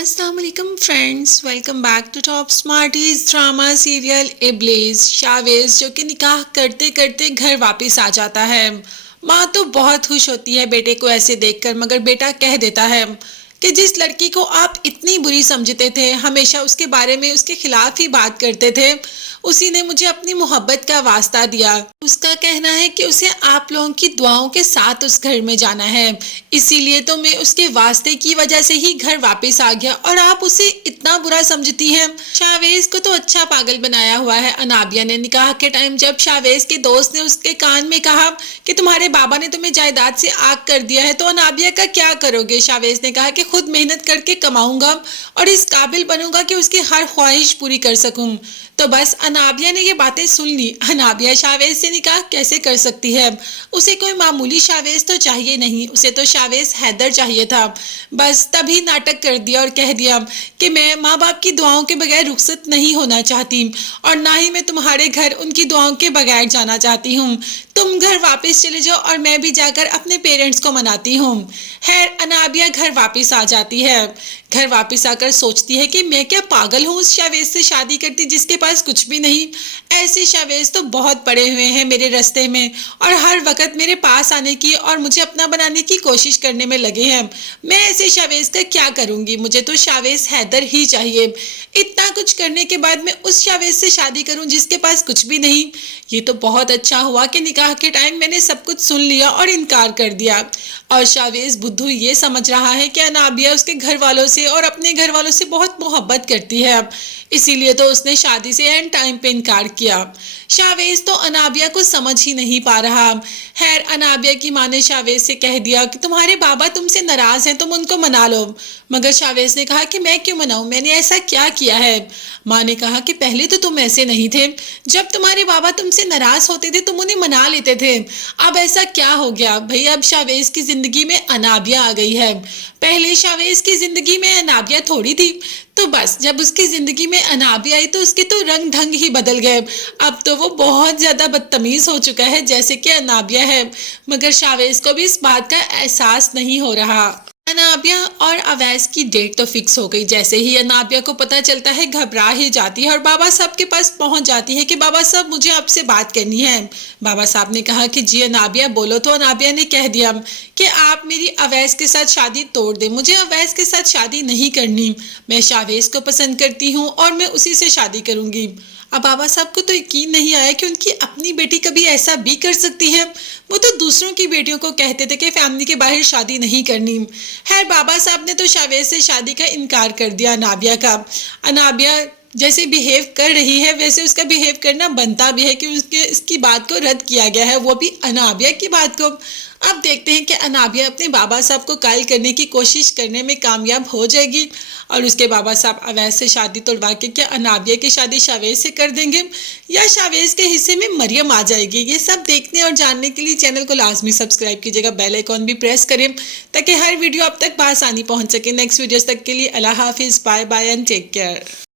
अस्सलाम वालेकुम friends, welcome back to top smarties drama serial Iblees. Shavez जो कि निकाह करते करते घर वापस आ जाता है। माँ तो बहुत खुश होती है बेटे को ऐसे देखकर, मगर बेटा कह देता है कि जिस लड़की को आप इतनी बुरी समझते थे, हमेशा उसके बारे में उसके खिलाफ ही बात करते थे, उसी ने मुझे अपनी मोहब्बत का वास्ता दिया। उसका कहना है कि उसे आप लोगों की दुआओं के साथ उस घर में जाना है, इसीलिए तो मैं उसके वास्ते की वजह से ही घर वापस आ गया और आप उसे इतना बुरा समझती हैं। शावेज को तो अच्छा पागल बनाया हुआ है अनाबिया ने। निकाह के टाइम जब शावेज के दोस्त ने उसके कान में कहा कि तुम्हारे बाबा ने तुम्हें जायदाद से आग कर दिया है, तो अनाबिया का क्या करोगे? शावेज ने कहा कि खुद मेहनत करके कमाऊंगा और इस काबिल बनूंगा कि उसकी हर ख्वाहिश पूरी कर सकूं। तो बस अनाबिया ने ये बातें सुन ली। अनाबिया शावेज से निकाह कैसे कर सकती है? उसे कोई मामूली शावेज तो चाहिए नहीं, उसे तो शावेज हैदर चाहिए था। बस तभी नाटक कर दिया और कह दिया कि मैं माँ बाप की दुआओं के बगैर रुखसत नहीं होना चाहती और ना ही मैं तुम्हारे घर उनकी दुआओं के बगैर जाना चाहती हूँ। तुम घर वापस चले जाओ और मैं भी जाकर अपने पेरेंट्स को मनाती हूँ। खैर अनाबिया घर वापस आ जाती है। घर वापस आकर सोचती है कि मैं क्या पागल हूँ उस शावेज से शादी करती जिसके पास कुछ भी नहीं। ऐसे शावेज तो बहुत पड़े हुए हैं मेरे रास्ते में और हर वक्त मेरे पास आने की और मुझे अपना बनाने की कोशिश करने में लगे हैं। मैं ऐसे शावेज का क्या करूंगी? मुझे तो शावेज हैदर ही चाहिए। इतना कुछ करने के बाद मैं उस शावेज से शादी करूं जिसके पास कुछ भी नहीं। ये तो बहुत अच्छा हुआ कि निकाह के टाइम मैंने सब कुछ सुन लिया और इनकार कर दिया। और शावेज बुद्धू ये समझ रहा है कि अनाबिया उसके घर वालों से और अपने घर वालों से बहुत मोहब्बत करती है, इसीलिए तो उसने शादी से एंड टाइम पे इनकार किया। शावेज तो अनाबिया को समझ ही नहीं पा रहा। खैर अनाबिया की माँ ने शावेज से कह दिया कि तुम्हारे बाबा तुमसे नाराज हैं, तुम उनको मना लो। मगर शावेज ने कहा कि मैं क्यों मनाऊं, मैंने ऐसा क्या किया है? माँ ने कहा कि पहले तो तुम ऐसे नहीं थे, जब तुम्हारे बाबा तुमसे नाराज होते थे तुम उन्हें मना लेते थे। अब ऐसा क्या हो गया भाई? अब शावेज की जिंदगी में अनाबिया आ गई है। पहले शावेज की जिंदगी में अनाबिया थोड़ी थी, तो बस जब उसकी जिंदगी में अनाबिया आई तो उसके तो रंग ढंग ही बदल गए। अब तो वो बहुत ज्यादा बदतमीज हो चुका है जैसे कि अनाबिया है। मगर शावेज को भी इस बात का एहसास नहीं हो रहा। अनाबिया और अवैस की डेट तो फिक्स हो गई। जैसे ही अनाबिया को पता चलता है घबरा ही जाती है और बाबा साहब के पास पहुंच जाती है कि बाबा साहब मुझे आपसे बात करनी है। बाबा साहब ने कहा कि जी अनाबिया बोलो। तो अनाबिया ने कह दिया कि आप मेरी अवैस के साथ शादी तोड़ दें, मुझे अवैस के साथ शादी नहीं करनी, मैं शावेज को पसंद करती हूँ और मैं उसी से शादी करूंगी। अब बाबा साहब को तो यकीन नहीं आया कि उनकी अपनी बेटी कभी ऐसा भी कर सकती है। वो तो दूसरों की बेटियों को कहते थे कि फैमिली के बाहर शादी नहीं करनी। खैर बाबा साहब ने तो शावेज से शादी का इनकार कर दिया अनाबिया का। अनाबिया जैसे बिहेव कर रही है वैसे उसका बिहेव करना बनता भी है कि उसके इसकी बात को रद्द किया गया है, वो भी अनाबिया की बात को। अब देखते हैं कि अनाबिया अपने बाबा साहब को कायल करने की कोशिश करने में कामयाब हो जाएगी और उसके बाबा साहब अवैस से शादी तोड़वा के क्या अनाबिया की शादी शावेज से कर देंगे या शावेज के हिस्से में मरियम आ जाएगी। ये सब देखने और जानने के लिए चैनल को लाजमी सब्सक्राइब कीजिएगा, बेल आइकॉन भी प्रेस करें ताकि हर वीडियो आप तक बआसानी पहुंच सके। नेक्स्ट वीडियोस तक के लिए अल्लाह हाफिज़, bye bye and take care.